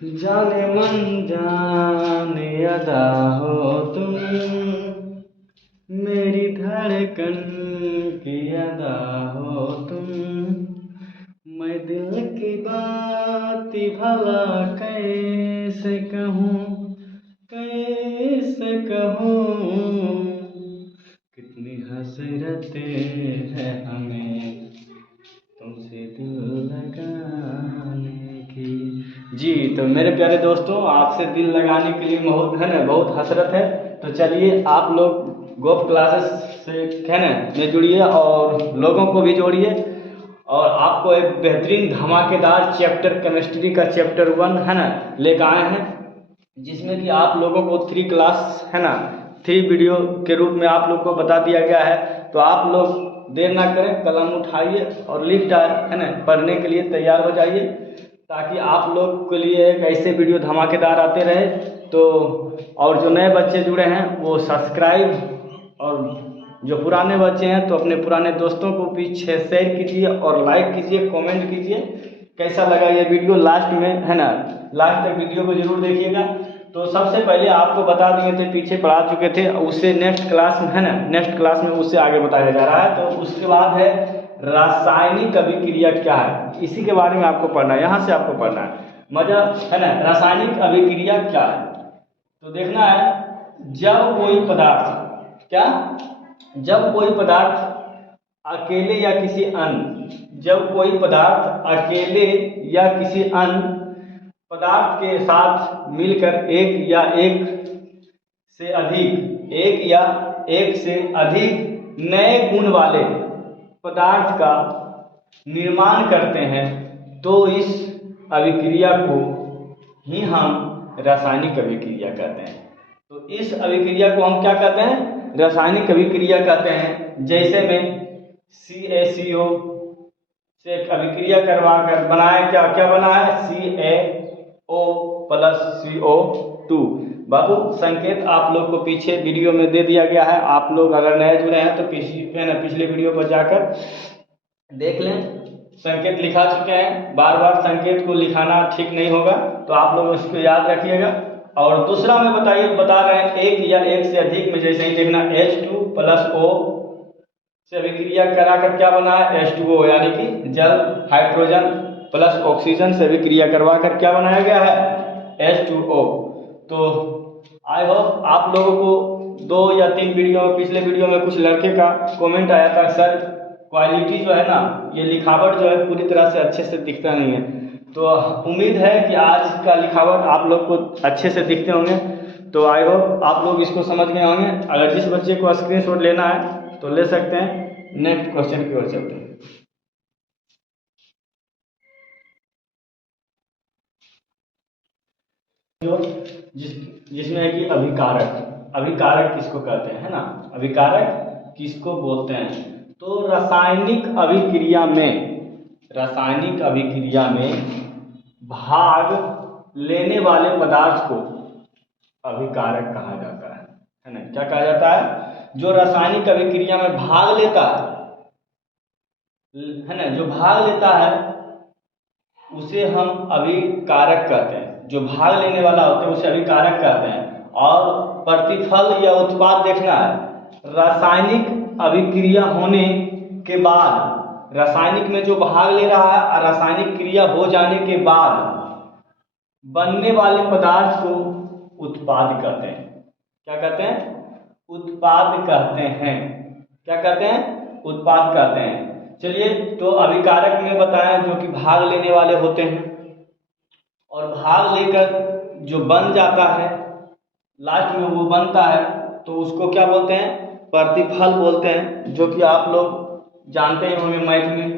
जाने मन जाने अदा हो तुम, मेरी धड़कन की अदा हो तुम। मैं दिल की बात भला कैसे कहूँ, कैसे कहूँ। कितनी हसरतें हैं हमें तुमसे दिल लगाने की। जी तो मेरे प्यारे दोस्तों, आपसे दिल लगाने के लिए बहुत है ना, बहुत हसरत है। तो चलिए आप लोग गोप क्लासेस से है ना में जुड़िए और लोगों को भी जोड़िए। और आपको एक बेहतरीन धमाकेदार चैप्टर केमिस्ट्री का चैप्टर 1 है ना लेकर आए हैं, जिसमें कि आप लोगों को 3 क्लास है ना 3 वीडियो के रूप में आप लोग को बता दिया गया है। तो आप लोग देर ना करें, कलम उठाइए और लिख डाल है ना पढ़ने के लिए तैयार हो जाइए, ताकि आप लोग के लिए एक ऐसे वीडियो धमाकेदार आते रहे। तो और जो नए बच्चे जुड़े हैं वो सब्सक्राइब, और जो पुराने बच्चे हैं तो अपने पुराने दोस्तों को पीछे शेयर कीजिए और लाइक कीजिए, कमेंट कीजिए कैसा लगा ये वीडियो। लास्ट में है ना, लास्ट तक वीडियो को जरूर देखिएगा। तो सबसे पहले आपको बता दिए थे, पीछे पढ़ा चुके थे, उससे नेक्स्ट क्लास में है ना, नेक्स्ट क्लास में उससे आगे बताया जा रहा है। तो उसके बाद है रासायनिक अभिक्रिया क्या है, इसी के बारे में आपको पढ़ना है, यहाँ से आपको पढ़ना है। मजा है ना। रासायनिक अभिक्रिया क्या है तो देखना है, जब कोई पदार्थ क्या, जब कोई पदार्थ अकेले या किसी अन्य, जब कोई पदार्थ अकेले या किसी अन्य पदार्थ के साथ मिलकर एक या एक से अधिक नए गुण वाले पदार्थ का निर्माण करते हैं, तो इस अभिक्रिया को ही हम रासायनिक अभिक्रिया कहते हैं। तो इस अभिक्रिया को हम क्या कहते हैं, रासायनिक अभिक्रिया कहते हैं। जैसे में CaCO से एक अभिक्रिया करवा कर बनाया, क्या क्या बना है, CaO प्लस CO2। बाबू संकेत आप लोग को पीछे वीडियो में दे दिया गया है, आप लोग अगर नए जुड़े हैं तो पिछले वीडियो पर जाकर देख लें, संकेत लिखा चुके हैं। बार बार संकेत को लिखाना ठीक नहीं होगा, तो आप लोग उसको याद रखिएगा। और दूसरा में बता रहे हैं एक या एक से अधिक में, जैसे ही देखना H2 प्लस O से अभिक्रिया कराकर क्या बना है, H2O, यानी कि जल हाइड्रोजन प्लस ऑक्सीजन से अभिक्रिया करवा कर क्या बनाया गया है, H2O। तो आई होप आप लोगों को 2 या 3 वीडियो, पिछले वीडियो में कुछ लड़के का कमेंट आया था, सर क्वालिटी जो है ना, ये लिखावट जो है पूरी तरह से अच्छे से दिखता नहीं है। तो उम्मीद है कि आज का लिखावट आप लोग को अच्छे से दिखते होंगे। तो आई होप आप लोग इसको समझ गए होंगे। अगर जिस बच्चे को स्क्रीनशॉट लेना है तो ले सकते हैं। नेक्स्ट क्वेश्चन की ओर चलते हैं। जिसमें है कि अभिकारक, अभिकारक किसको कहते हैं, है ना, अभिकारक किसको बोलते हैं। तो रासायनिक अभिक्रिया में भाग लेने वाले पदार्थ को अभिकारक कहा जाता है ना। क्या कहा जाता है, जो रासायनिक अभिक्रिया में भाग लेता है ना, जो भाग लेता है उसे हम अभिकारक कहते हैं। जो भाग लेने वाला होता है उसे अभिकारक कहते हैं। और प्रतिफल या उत्पाद देखना है, रासायनिक अभिक्रिया होने के बाद, रासायनिक में जो भाग ले रहा है और रासायनिक क्रिया हो जाने के बाद बनने वाले पदार्थ को उत्पाद कहते हैं। क्या कहते हैं, उत्पाद कहते हैं। क्या कहते हैं, उत्पाद कहते हैं। चलिए, तो अभिकारक में बताया जो कि भाग लेने वाले होते हैं, और भाग लेकर जो बन जाता है, लास्ट में वो बनता है, तो उसको क्या बोलते हैं, प्रतिफल बोलते हैं। जो कि आप लोग जानते ही होंगे मैथ में,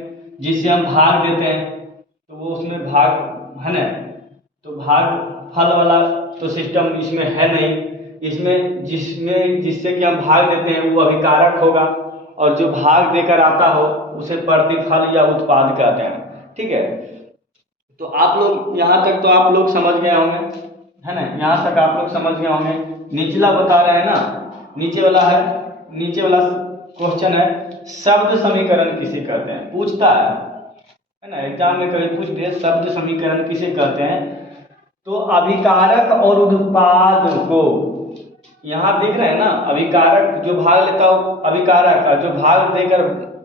जिसे हम भाग देते हैं तो वो उसमें भाग है ना, तो भाग फल वाला तो सिस्टम इसमें है नहीं। इसमें जिससे कि हम भाग देते हैं वो अभिकारक होगा, और जो भाग देकर आता हो उसे प्रतिफल या उत्पाद कहते हैं। ठीक है, तो आप लोग यहाँ तक तो आप लोग समझ गए होंगे, है ना, यहाँ तक आप लोग समझ गए होंगे। निचला बता रहे हैं ना, नीचे वाला क्वेश्चन है, शब्द समीकरण किसे कहते हैं, पूछता है ना, एग्जाम में कभी पूछ दे, शब्द समीकरण किसे कहते हैं। तो अभिकारक और उत्पाद को, यहाँ देख रहे हैं ना, अभिकारक जो भाग लेता हो, अभिकारक का जो भाग देकर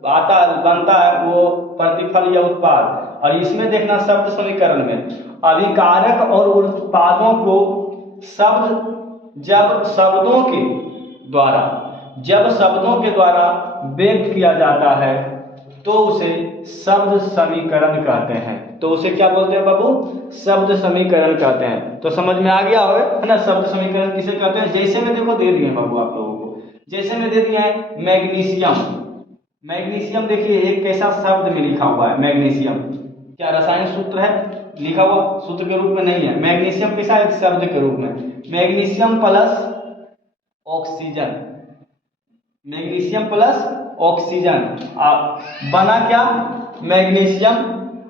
आता बनता है वो प्रतिफल या उत्पाद। और इसमें देखना शब्द समीकरण में अभिकारक और उत्पादों को शब्द जब शब्दों के द्वारा व्यक्त किया जाता है तो उसे शब्द समीकरण कहते हैं। तो उसे क्या बोलते हैं बाबू? शब्द समीकरण कहते हैं। तो समझ में आ गया होगा है ना, शब्द समीकरण किसे कहते हैं। जैसे मैं देखो दे दिए बाबू आप लोगों को, जैसे मैं दे दिया है मैग्नीशियम। मैग्नीशियम देखिए एक कैसा शब्द में लिखा हुआ है मैग्नीशियम, क्या रासायनिक सूत्र है लिखा हुआ, सूत्र के रूप में नहीं है। मैग्नीशियम कैसा एक शब्द के रूप में, magnesium plus oxygen, magnesium plus oxygen बना क्या? Magnesium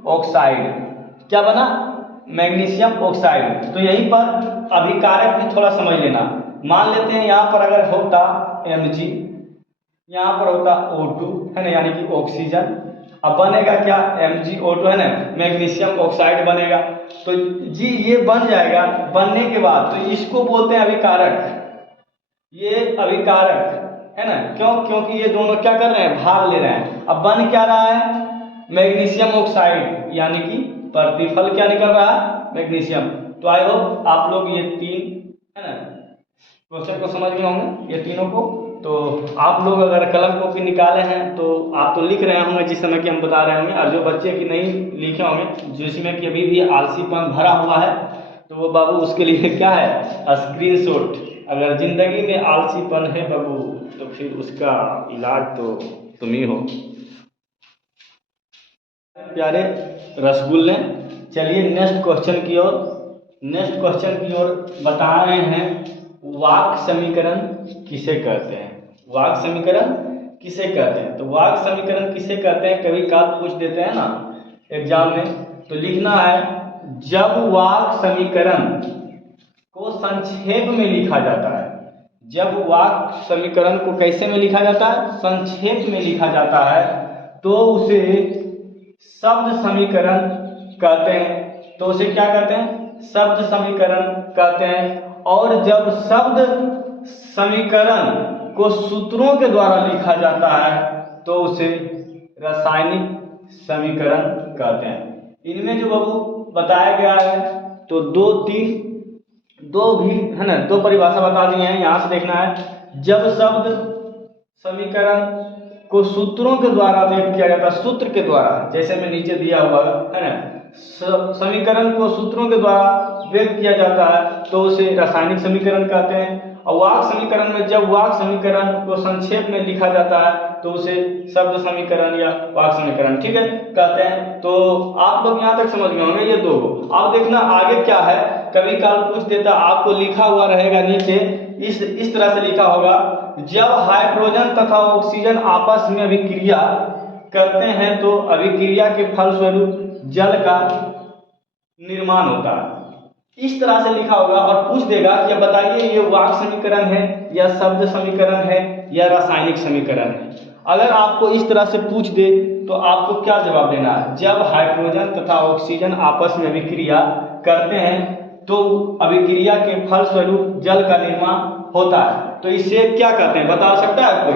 oxide. क्या बना? Magnesium oxide. तो यहीं पर अभिकारक भी थोड़ा समझ लेना। मान लेते हैं यहाँ पर अगर होता Mg, यहाँ पर होता O2 है ना, यानी कि ऑक्सीजन। अब बनेगा क्या? MgO2 है ना, मैग्नीशियम ऑक्साइड बनेगा। तो जी ये बन जाएगा। बनने के बाद तो इसको बोलते हैं अभिकारक। ये अभिकारक है ना, क्यों? क्योंकि ये दोनों क्या कर रहे हैं? भाग ले रहे हैं। अब बन क्या रहा है? मैग्नीशियम ऑक्साइड, यानी कि प्रतिफल क्या निकल रहा है? मैग्नीशियम। तो आई होप आप लोग ये तीन है ना क्वेश्चन को समझ गए होंगे, ये तीनों को। तो आप लोग अगर कलम कॉपी निकाले हैं तो आप तो लिख रहे होंगे जिस समय कि हम बता रहे होंगे, और जो बच्चे की नहीं लिखे होंगे जिसमें कि अभी भी आलसीपन भरा हुआ है तो वो बाबू उसके लिए क्या है? स्क्रीनशॉट। अगर जिंदगी में आलसीपन है बाबू तो फिर उसका इलाज तो तुम ही हो। प्यारे रसगुल्ले, चलिए नेक्स्ट क्वेश्चन की ओर बता रहे हैं वाक् समीकरण किसे कहते हैं। वाक् समीकरण किसे कहते हैं? तो वाक् समीकरण किसे कहते हैं कभी काल पूछ देते हैं ना एग्जाम में, तो लिखना है जब वाक् समीकरण को संक्षेप में लिखा जाता है। जब वाक् समीकरण को कैसे में लिखा जाता है? संक्षेप में लिखा जाता है तो उसे शब्द समीकरण कहते हैं। तो उसे क्या कहते हैं? शब्द समीकरण कहते हैं। और जब शब्द समीकरण को सूत्रों के द्वारा लिखा जाता है तो उसे रासायनिक समीकरण कहते हैं। इनमें जो बाबू बताया गया है तो दो भी है ना, दो परिभाषा बता दी है। यहाँ से देखना है जब शब्द समीकरण को सूत्रों के द्वारा व्यक्त किया जाता है, सूत्र के द्वारा, जैसे मैं नीचे दिया हुआ है ना, समीकरण को सूत्रों के द्वारा व्यक्त किया जाता है तो उसे रासायनिक समीकरण कहते हैं। और वाक् समीकरण में जब वाक् समीकरण को संक्षेप में लिखा जाता है तो उसे शब्द समीकरण या वाक् समीकरण ठीक है कहते हैं। तो आप लोग यहाँ तक समझ गए होंगे ये दो। अब देखना आगे क्या है, कभी काल पूछ देता, आपको लिखा हुआ रहेगा नीचे इस तरह से लिखा होगा, जब हाइड्रोजन तथा ऑक्सीजन आपस में अभिक्रिया करते हैं तो अभिक्रिया के फलस्वरूप जल का निर्माण होता है। इस तरह से लिखा होगा और पूछ देगा कि बताइए ये वाक् समीकरण है या शब्द समीकरण है या रासायनिक समीकरण है। अगर आपको इस तरह से पूछ दे तो आपको क्या जवाब देना है? जब हाइड्रोजन तथा ऑक्सीजन आपस में अभिक्रिया करते हैं तो अभिक्रिया के फलस्वरूप जल का निर्माण होता है। तो इसे क्या कहते हैं बता सकता है कोई?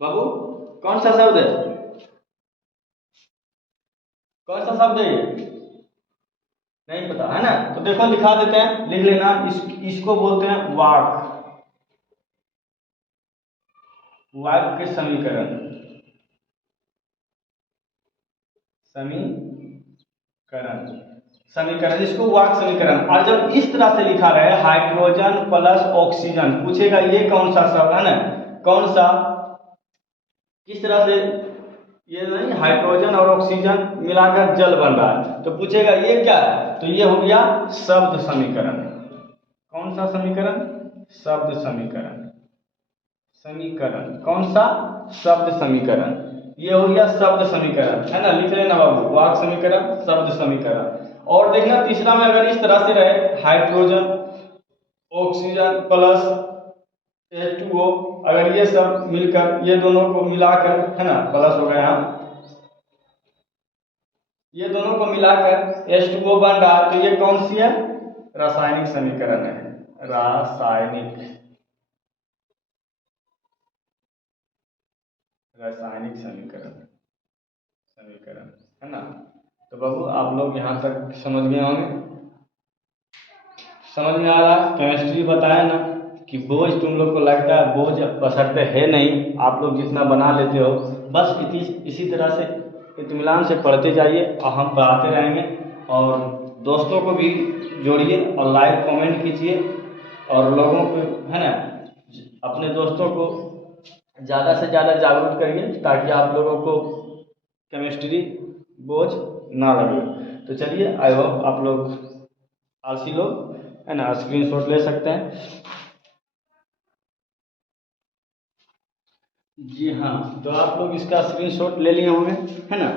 बाबू कौन सा शब्द है? कौन सा शब्द है ये? नहीं पता है ना, तो देखो लिखा देते हैं, लिख लेना। इसको बोलते हैं वाक् के समीकरण। समीकरण इसको वाक् समीकरण। और जब इस तरह से लिखा रहे हाइड्रोजन प्लस ऑक्सीजन, पूछेगा ये कौन सा शब्द है ना, कौन सा, किस तरह से, ये नहीं हाइड्रोजन और ऑक्सीजन मिलाकर जल बन रहा है तो पूछेगा ये क्या है, तो ये हो गया शब्द समीकरण। कौन सा समीकरण? शब्द समीकरण। कौन सा? शब्द समीकरण। ये हो गया शब्द समीकरण है ना, लिख लेना बाबू वाक् समीकरण, शब्द समीकरण। और देखना तीसरा में अगर इस तरह से रहे हाइड्रोजन ऑक्सीजन प्लस H2O, अगर ये सब मिलकर ये दोनों को मिलाकर है ना प्लस हो गया यहाँ, ये दोनों को मिलाकर H2O बन रहा है। तो ये कौन सी है? रासायनिक समीकरण है, रासायनिक समीकरण है ना। तो बाबू आप लोग यहाँ तक समझ गए होंगे, समझ में आ रहा है। केमिस्ट्री बताया ना कि बोझ तुम लोग को लगता है, बोझ बशर्ते है नहीं, आप लोग जितना बना लेते हो, बस इसी तरह से इत्मीनान से पढ़ते जाइए और हम पढ़ाते रहेंगे। और दोस्तों को भी जोड़िए और लाइक कमेंट कीजिए और लोगों को है ना, अपने दोस्तों को ज़्यादा से ज़्यादा जागरूक करिए ताकि आप लोगों को केमिस्ट्री बोझ ना लगे। तो चलिए, आई होप आप लोग आलसी लोग है ना स्क्रीनशॉट ले सकते हैं। जी हाँ, तो आप लोग इसका स्क्रीनशॉट ले लिए होंगे है ना।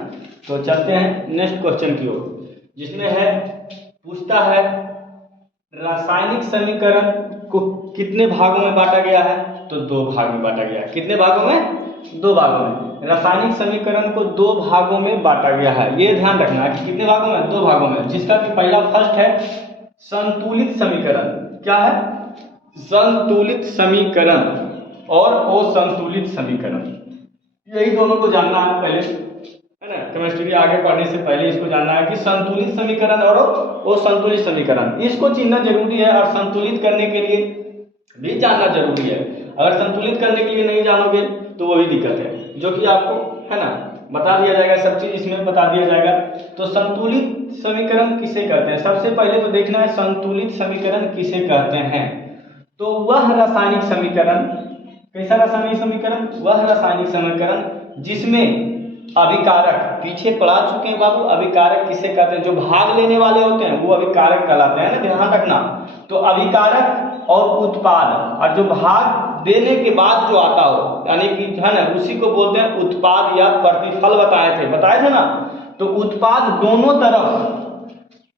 तो चलते हैं नेक्स्ट क्वेश्चन की ओर, जिसमें है पूछता है रासायनिक समीकरण को कितने भागों में बांटा गया है? तो 2 भाग में बांटा गया है। कितने भागों में? 2 भागों में। रासायनिक समीकरण को 2 भागों में बांटा गया है। ये ध्यान रखना है कि कितने भागों में? 2 भागों में, जिसका कि पहला फर्स्ट है संतुलित समीकरण। क्या है? संतुलित समीकरण और असंतुलित समीकरण। यही दोनों को जानना है पहले है ना। केमिस्ट्री आगे पढ़ने से पहले इसको जानना है कि संतुलित समीकरण और असंतुलित समीकरण, इसको चिन्हना जरूरी है। और संतुलित करने के लिए भी जानना जरूरी है। अगर संतुलित करने के लिए नहीं जानोगे तो वो भी दिक्कत है, जो कि आपको है ना बता दिया जाएगा, सब चीज इसमें बता दिया जाएगा। तो संतुलित समीकरण किसे कहते हैं? सबसे पहले तो देखना है संतुलित समीकरण किसे कहते हैं। तो वह रासायनिक समीकरण, कैसा रासायनिक समीकरण? वह रासायनिक समीकरण जिसमें अभिकारक, पीछे पढ़ा चुके हैं बाबू, अभिकारक किसे कहते हैं? जो भाग लेने वाले होते हैं वो अभिकारक कहलाते हैं ना, ध्यान रखना। तो अभिकारक और उत्पाद, और जो भाग देने के बाद जो आता हो यानी कि है ना, उसी को बोलते हैं उत्पाद या प्रतिफल। बताए थे ना। तो उत्पाद दोनों तरफ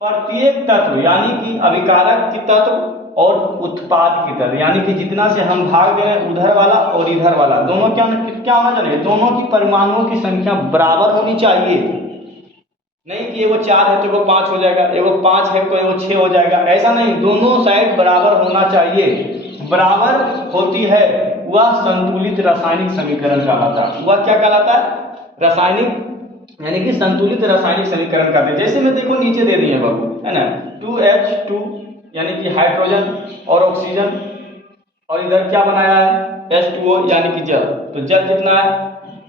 प्रत्येक तत्व यानी कि अभिकारक की तत्व और उत्पाद की तत्व, यानी कि जितना से हम भाग दे रहे हैं उधर वाला और इधर वाला, दोनों क्या होना चाहिए? दोनों की परमाणुओं की संख्या बराबर होनी चाहिए। नहीं कि एगो 4 है तो एगो 5 हो जाएगा, एगो 5 है तो एगो 6 हो जाएगा, ऐसा नहीं। दोनों साइड बराबर होना चाहिए। बराबर होती है वह संतुलित रासायनिक समीकरण कहलाता है। वह क्या कहलाता है? रासायनिक यानी कि संतुलित रासायनिक समीकरण कहते हैं। जैसे मैं देखो नीचे दे दिए बाबू है ना, 2H2 यानी कि हाइड्रोजन और ऑक्सीजन, और इधर क्या बनाया है? H2O यानी कि जल। तो जल जितना है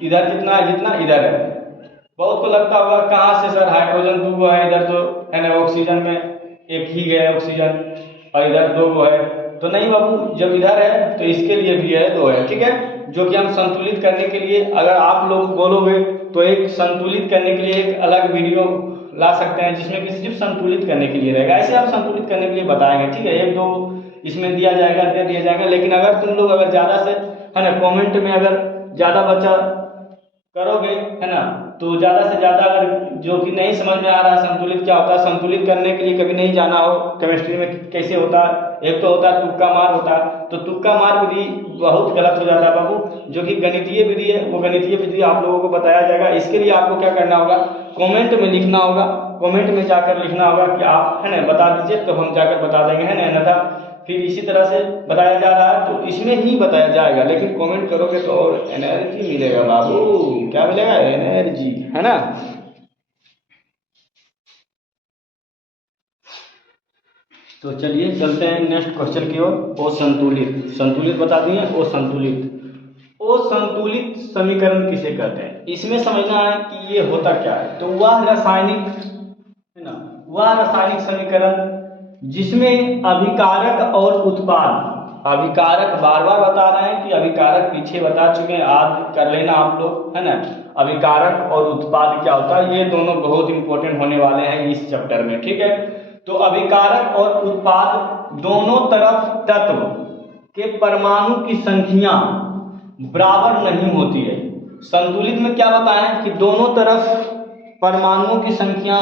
इधर, जितना है जितना इधर है। बहुत को लगता होगा कहाँ से सर हाइड्रोजन 2 गो है, इधर तो है ना ऑक्सीजन में 1 ही है ऑक्सीजन और इधर 2 गो है। तो नहीं बाबू, जब इधर है तो इसके लिए भी है 2 है, ठीक है। जो कि हम संतुलित करने के लिए, अगर आप लोग बोलोगे तो एक संतुलित करने के लिए एक अलग वीडियो ला सकते हैं जिसमें कि सिर्फ संतुलित करने के लिए रहेगा। ऐसे आप संतुलित करने के लिए बताएंगे, ठीक है। 1-2 इसमें दिया जाएगा, दे दिया जाएगा। लेकिन अगर तुम लोग अगर ज़्यादा से है ना कमेंट में अगर ज़्यादा बच्चा करोगे है ना, तो ज़्यादा से ज़्यादा अगर जो कि नहीं समझ में आ रहा है संतुलित क्या होता है, संतुलित करने के लिए कभी नहीं जाना हो केमिस्ट्री में कैसे होता है, एक तो होता है तुक्का मार होता है। तो तुक्का मार विधि बहुत गलत हो जाता है बाबू। जो कि गणितीय विधि है, वो गणितीय विधि आप लोगों को बताया जाएगा। इसके लिए आपको क्या करना होगा? कमेंट में लिखना होगा। कमेंट में जाकर लिखना होगा कि आप है ना बता दीजिए, तो हम जाकर बता देंगे है ना। अन्यथा फिर इसी तरह से बताया जा रहा है तो इसमें ही बताया जाएगा। लेकिन कमेंट करोगे तो और एनर्जी मिलेगा बाबू। क्या मिलेगा? एनर्जी, है ना। तो चलिए चलते हैं नेक्स्ट क्वेश्चन की ओर। असंतुलित, संतुलित बता दिए, असंतुलित। असंतुलित समीकरण किसे कहते हैं? इसमें समझना है कि ये होता क्या है। तो वह रासायनिक है ना, वह रासायनिक समीकरण जिसमें अभिकारक और उत्पाद, अभिकारक बार बार बता रहे हैं कि अभिकारक पीछे बता चुके हैं, याद कर लेना आप लोग है ना। अभिकारक और उत्पाद क्या होता है, ये दोनों बहुत इंपॉर्टेंट होने वाले हैं इस चैप्टर में, ठीक है। तो अभिकारक और उत्पाद दोनों तरफ तत्व के परमाणु की संख्या बराबर नहीं होती है। संतुलित में क्या बताएं कि दोनों तरफ परमाणुओं की संख्या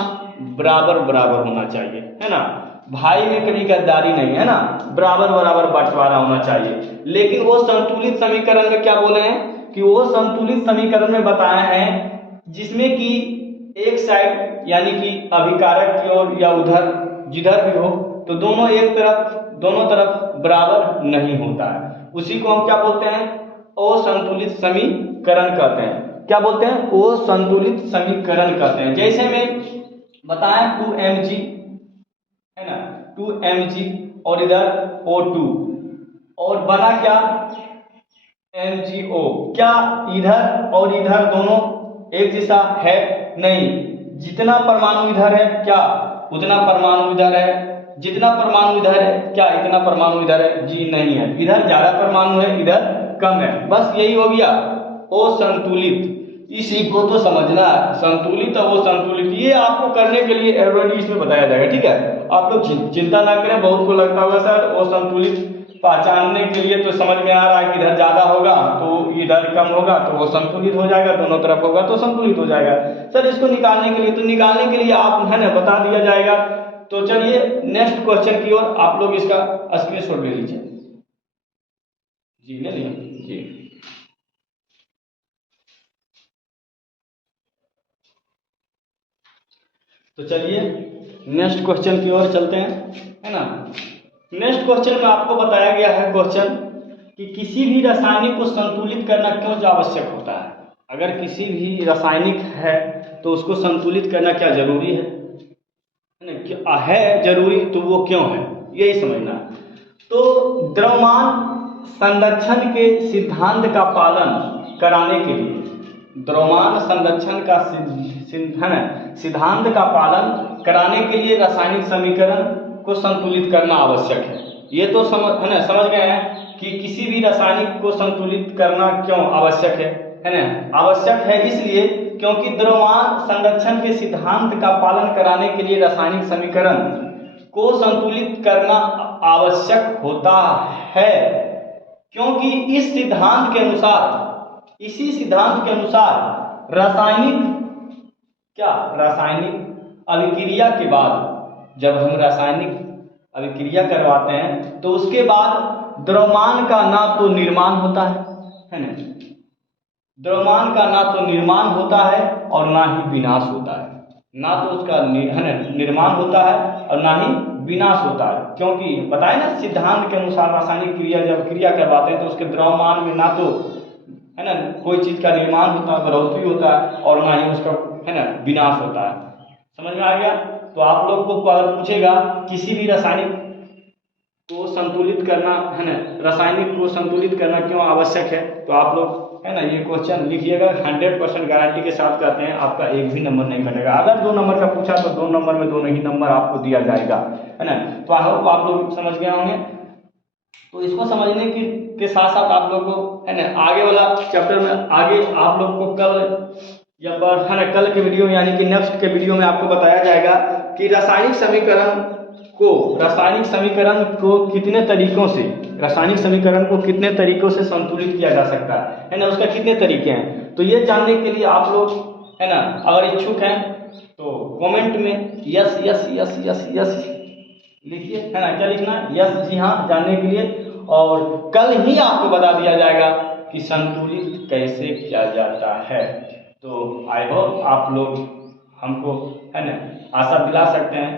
बराबर बराबर होना चाहिए, है ना। भाई में कभी गद्दारी नहीं, है ना। बराबर बराबर बंटवारा होना चाहिए। लेकिन वो संतुलित समीकरण में क्या बोले हैं कि वो संतुलित समीकरण में बताए हैं जिसमें कि एक साइड यानी कि अभिकारक की ओर या उधर जिधर भी हो तो दोनों तरफ बराबर नहीं होता है, उसी को हम क्या बोलते हैं, असंतुलित समीकरण कहते हैं। क्या बोलते हैं, असंतुलित समीकरण कहते हैं। जैसे में बताएं 2mg है ना, 2mg और इधर O2 और बना क्या MgO। क्या इधर और इधर दोनों एक जैसा है? नहीं, जितना परमाणु इधर है क्या उतना परमाणु इधर है, जितना परमाणु इधर है क्या इतना परमाणु इधर है? जी नहीं है, इधर ज्यादा परमाणु है इधर कम है। बस यही हो गया असंतुलित। इसी को तो समझना है, संतुलित और असंतुलित, ये आपको करने के लिए ऑलरेडी इसमें बताया जाएगा। ठीक है, आप लोग चिंता ना करें। बहुत को लगता होगा सर असंतुलित पहचानने के लिए तो समझ में आ रहा है कि इधर ज्यादा होगा तो इधर कम होगा तो वो संतुलित हो जाएगा, दोनों तरफ होगा तो संतुलित हो जाएगा। सर इसको निकालने के लिए आप है ना बता दिया जाएगा। तो चलिए नेक्स्ट क्वेश्चन की ओर आप लोग इसका स्क्रीनशॉट ले लीजिए। जी ले लिया जी। तो चलिए नेक्स्ट क्वेश्चन की ओर चलते हैं, है ना। नेक्स्ट क्वेश्चन में आपको बताया गया है क्वेश्चन कि किसी भी रासायनिक को संतुलित करना क्यों आवश्यक होता है। अगर किसी भी रासायनिक है तो उसको संतुलित करना क्या जरूरी है ना, क्या है जरूरी, तो वो क्यों है यही समझना है। तो द्रव्यमान संरक्षण के सिद्धांत का पालन कराने के लिए, द्रव्यमान संरक्षण का सिद्धांत का पालन कराने के लिए रासायनिक समीकरण को संतुलित करना आवश्यक है। ये तो समझ गए हैं कि किसी भी रासायनिक को संतुलित करना क्यों आवश्यक है ना। आवश्यक है इसलिए क्योंकि द्रव्यमान संरक्षण के सिद्धांत का पालन कराने के लिए रासायनिक समीकरण को संतुलित करना आवश्यक होता है, क्योंकि इसी सिद्धांत के अनुसार रासायनिक अभिक्रिया के बाद, जब हम रासायनिक अभिक्रिया करवाते हैं तो उसके बाद द्रव्यमान का ना तो निर्माण होता है ना, द्रव्यमान का ना तो निर्माण होता है और ना ही विनाश होता है। ना तो उसका निर्माण होता है और ना ही विनाश होता है, क्योंकि बताए ना सिद्धांत के अनुसार रासायनिक क्रिया जब क्रिया करवाते हैं तो उसके द्रव्यमान में ना तो है ना कोई चीज का निर्माण होता है, बढ़ोतरी होता है, और ना ही उसका है ना विनाश होता है। समझ में आ गया। तो आप लोग को अगर पूछेगा किसी भी रासायनिक को संतुलित करना है ना, रासायनिक को संतुलित करना क्यों आवश्यक है, तो आप लोग है ना ये क्वेश्चन लिखिएगा। 100% गारंटी के साथ कहते हैं आपका एक भी नंबर नहीं कटेगा। अगर 2 नंबर का पूछा तो 2 नंबर में दोनों ही नंबर आपको दिया जाएगा, है ना। तो आई होप आप लोग समझ गए होंगे। तो इसको समझने के साथ साथ आप लोग को है ना आगे वाला चैप्टर में आगे आप लोग को कल के वीडियो यानी कि नेक्स्ट के वीडियो में आपको बताया जाएगा कि रासायनिक समीकरण को कितने तरीकों से संतुलित किया जा सकता है ना, उसका कितने तरीके हैं। तो ये जानने के लिए आप लोग है ना अगर इच्छुक हैं तो कमेंट में yes yes yes yes yes लिखिए, है ना। क्या लिखना है? यस, जी हाँ, जानने के लिए। और कल ही आपको बता दिया जाएगा कि संतुलित कैसे किया जाता है। तो आई होप आप लोग हमको है ना आशा दिला सकते हैं।